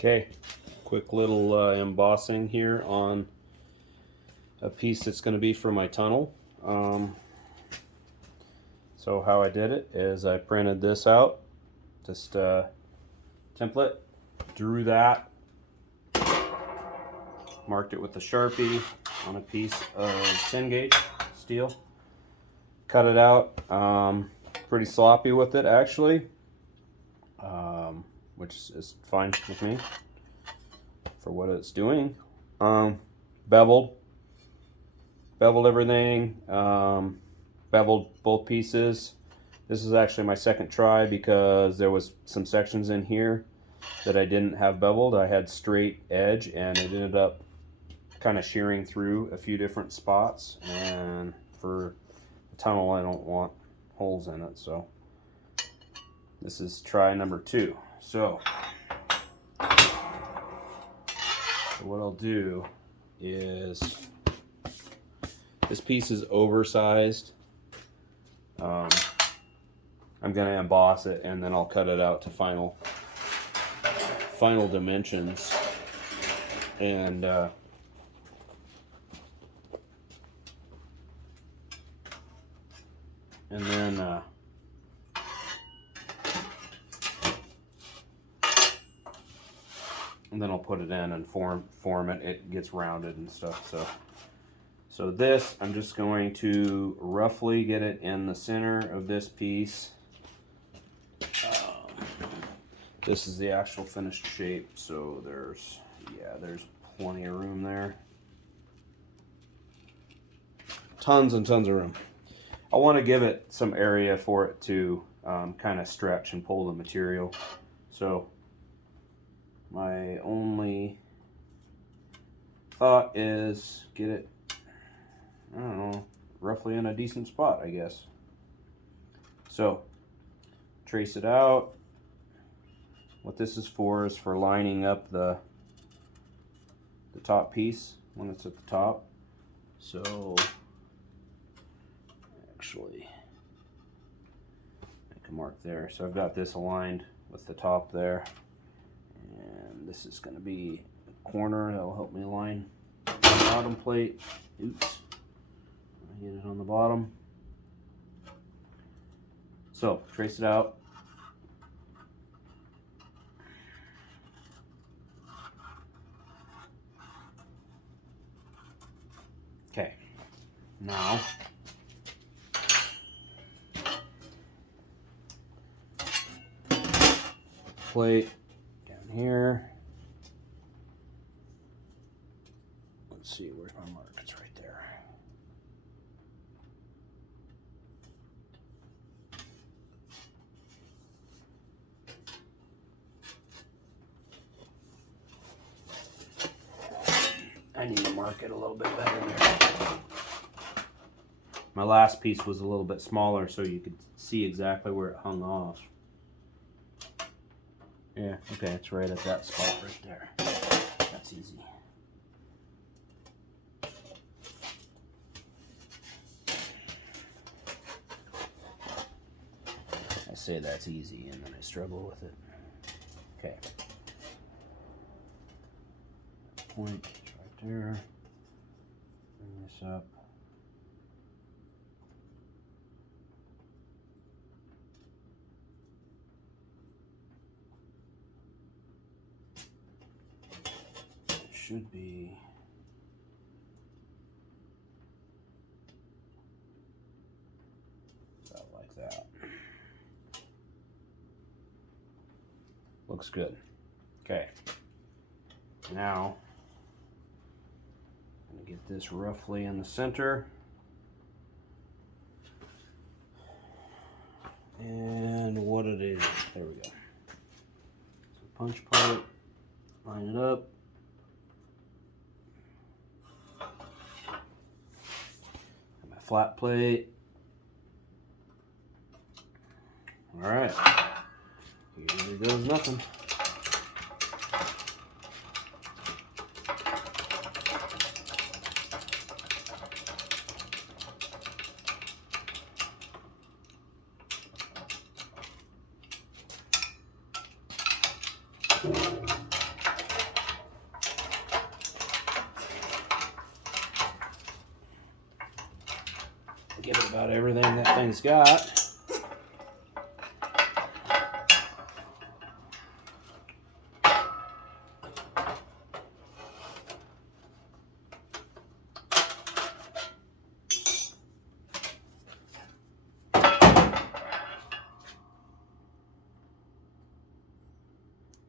Okay, quick little embossing here on a piece that's going to be for my tunnel. So how I did it is I printed this out, just template, drew that, marked it with a Sharpie on a piece of 10 gauge steel, cut it out, pretty sloppy with it actually, which is fine with me for what it's doing. Beveled everything, beveled both pieces. This is actually my second try because there was some sections in here that I didn't have beveled. I had straight edge and it ended up kind of shearing through a few different spots, and for the tunnel I don't want holes in it, so this is try number 2. So what I'll do is, this piece is oversized. I'm going to emboss it and then I'll cut it out to final dimensions, and then I'll put it in and form it. It gets rounded and stuff. So this, I'm just going to roughly get it in the center of this piece. This is the actual finished shape, so there's plenty of room there. Tons and tons of room. I want to give it some area for it to kind of stretch and pull the material. So my only thought is get it, I don't know, roughly in a decent spot, I guess. So trace it out. What this is for lining up the top piece when it's at the top. So actually make a mark there. So I've got this aligned with the top there, and this is going to be a corner that will help me align the bottom plate. Oops, I get it on the bottom. So trace it out. Okay, now plate down here. Let's see, where's my mark? It's right there. I need to mark it a little bit better there. My last piece was a little bit smaller, so you could see exactly where it hung off. Yeah, okay, it's right at that spot right there. That's easy. I say that's easy, and then I struggle with it. Okay. Point right there. Bring this up. Should be about like that. Looks good. Okay. Now I'm going to get this roughly in the center. And what it is, there we go. So punch part, line it up. Flat plate. All right, here goes nothing. about everything that thing's got.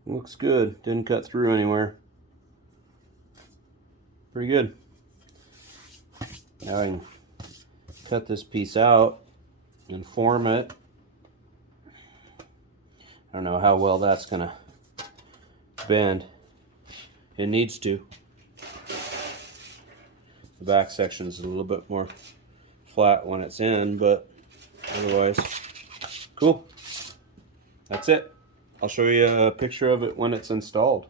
Looks good. Didn't cut through anywhere. Pretty good. Now I can cut this piece out and form it. I don't know how well that's gonna bend. It needs to. The back section is a little bit more flat when it's in, but otherwise, cool. That's it. I'll show you a picture of it when it's installed.